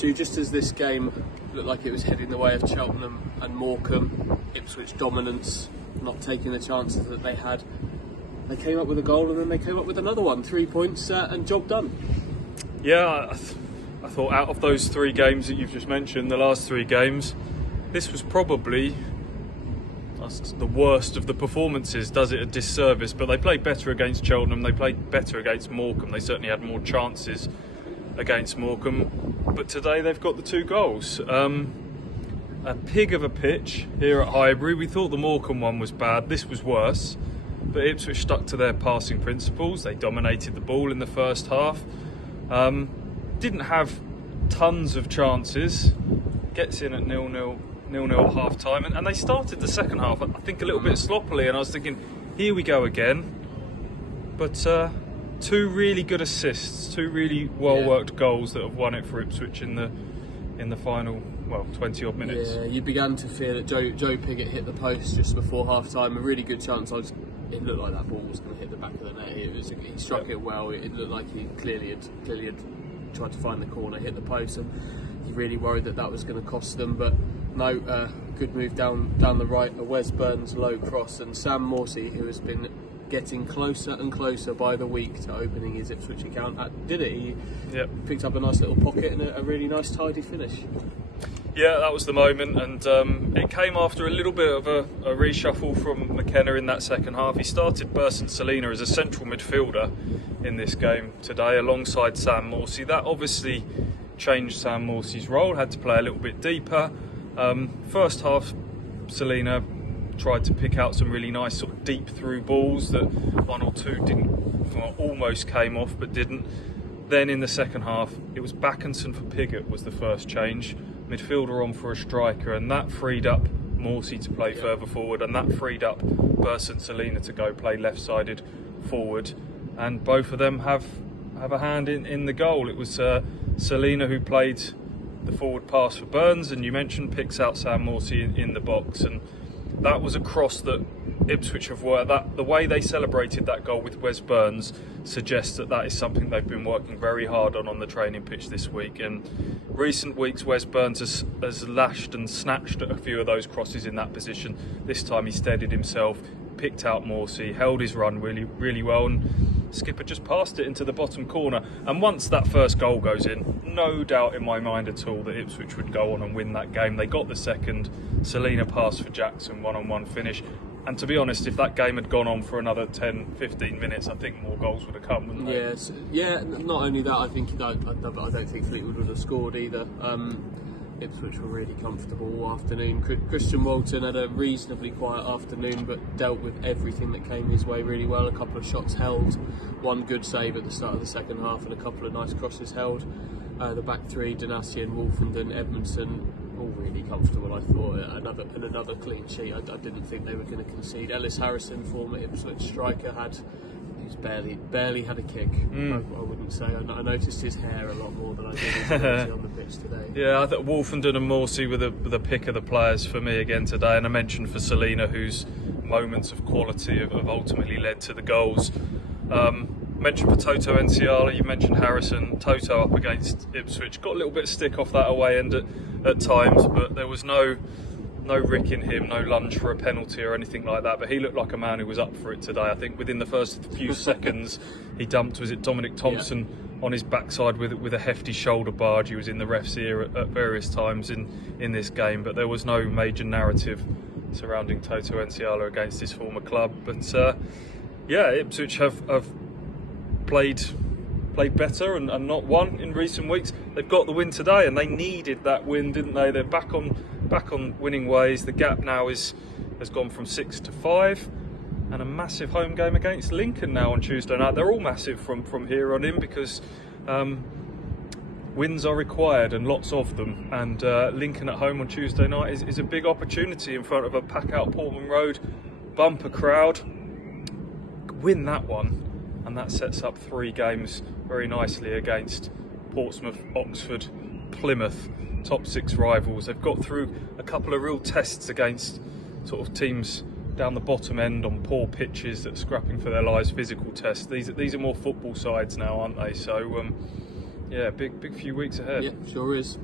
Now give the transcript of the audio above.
Stu, just as this game looked like it was heading the way of Cheltenham and Morecambe, Ipswich dominance, not taking the chances that they had, they came up with a goal and then they came up with another one, 3 points and job done. Yeah, I thought out of those 3 games that you've just mentioned, the last 3 games, this was probably the worst of the performances. Does it a disservice, but they played better against Cheltenham, they played better against Morecambe, they certainly had more chances against Morecambe, but today they've got the 2 goals. A pig of a pitch here at Highbury. We thought the Morecambe one was bad, this was worse, but Ipswich stuck to their passing principles. They dominated the ball in the first half, didn't have tons of chances, gets in at 0-0 at half time, and they started the second half I think a little bit sloppily, and I was thinking, here we go again. But 2 really good assists, 2 really well worked goals that have won it for Ipswich in the final 20 odd minutes. Yeah, you began to fear that Joe Pigott hit the post just before half time, a really good chance. It looked like that ball was going to hit the back of the net. He struck it well. It looked like he clearly had tried to find the corner, hit the post, and he really worried that was going to cost them. But no, good move down the right, a Wes Burns low cross, and Sam Morsey, who has been getting closer and closer by the week to opening his Ipswich account, did it. He picked up a nice little pocket and a really nice tidy finish. Yeah, that was the moment, and it came after a little bit of a reshuffle from McKenna in that second half. He started Berson Salina as a central midfielder in this game today alongside Sam Morsey. That obviously changed Sam Morsey's role, had to play a little bit deeper. First half, Salina tried to pick out some really nice sort of deep through balls that 1 or 2 almost came off but didn't. Then in the second half, it was Backinson for Pigott was the first change. Midfielder on for a striker, and that freed up Morsey to play further forward, and that freed up Berson Salina to go play left-sided forward. And both of them have a hand in the goal. It was Salina who played the forward pass for Burns, and you mentioned picks out Sam Morsey in the box, and that was a cross that Ipswich have worked. The way they celebrated that goal with Wes Burns suggests that is something they've been working very hard on the training pitch this week. And recent weeks, Wes Burns has lashed and snatched at a few of those crosses in that position. This time he steadied himself, picked out Morsey, held his run really, really well, and skipper just passed it into the bottom corner. And once that first goal goes in, no doubt in my mind at all that Ipswich would go on and win that game. They got the second. Salina passed for Jackson, 1-on-1 finish. And to be honest, if that game had gone on for another 10-15 minutes, I think more goals would have come, wouldn't they? Yes, yeah. Not only that, I don't think Fleetwood would have scored either. Ipswich were really comfortable all afternoon. Christian Walton had a reasonably quiet afternoon, but dealt with everything that came his way really well. A couple of shots held, 1 good save at the start of the second half, and a couple of nice crosses held. The back 3, Donassi and Wolfenden, Edmondson, all really comfortable. I thought another clean sheet. I didn't think they were going to concede. Ellis Harrison, former Ipswich striker, he's barely had a kick. I wouldn't say. I noticed his hair a lot more than I did on the pitch today. Yeah, I thought Wolfenden and Morsey were the pick of the players for me again today, and I mentioned for Salina, whose moments of quality have ultimately led to the goals. Mentioned for Toto Enciala, you mentioned Harrison. Toto up against Ipswich got a little bit of stick off that away end at times, but there was no rick in him, no lunge for a penalty or anything like that. But he looked like a man who was up for it today. I think within the first few seconds, he dumped, was it Dominic Thompson, on his backside with a hefty shoulder barge. He was in the ref's ear at various times in this game, but there was no major narrative surrounding Toto Enciala against his former club. But Ipswich have played better and not won in recent weeks. They've got the win today, and they needed that win, didn't they? They're back on winning ways. The gap now has gone from 6 to 5, and a massive home game against Lincoln now on Tuesday night. They're all massive from here on in, because wins are required, and lots of them. And Lincoln at home on Tuesday night is a big opportunity in front of a pack-out Portman Road bumper crowd. Win that one, and that sets up 3 games very nicely against Portsmouth, Oxford, Plymouth, top 6 rivals. They've got through a couple of real tests against sort of teams down the bottom end on poor pitches that are scrapping for their lives, physical tests. These are more football sides now, aren't they? So Yeah, big few weeks ahead. Yeah, sure is.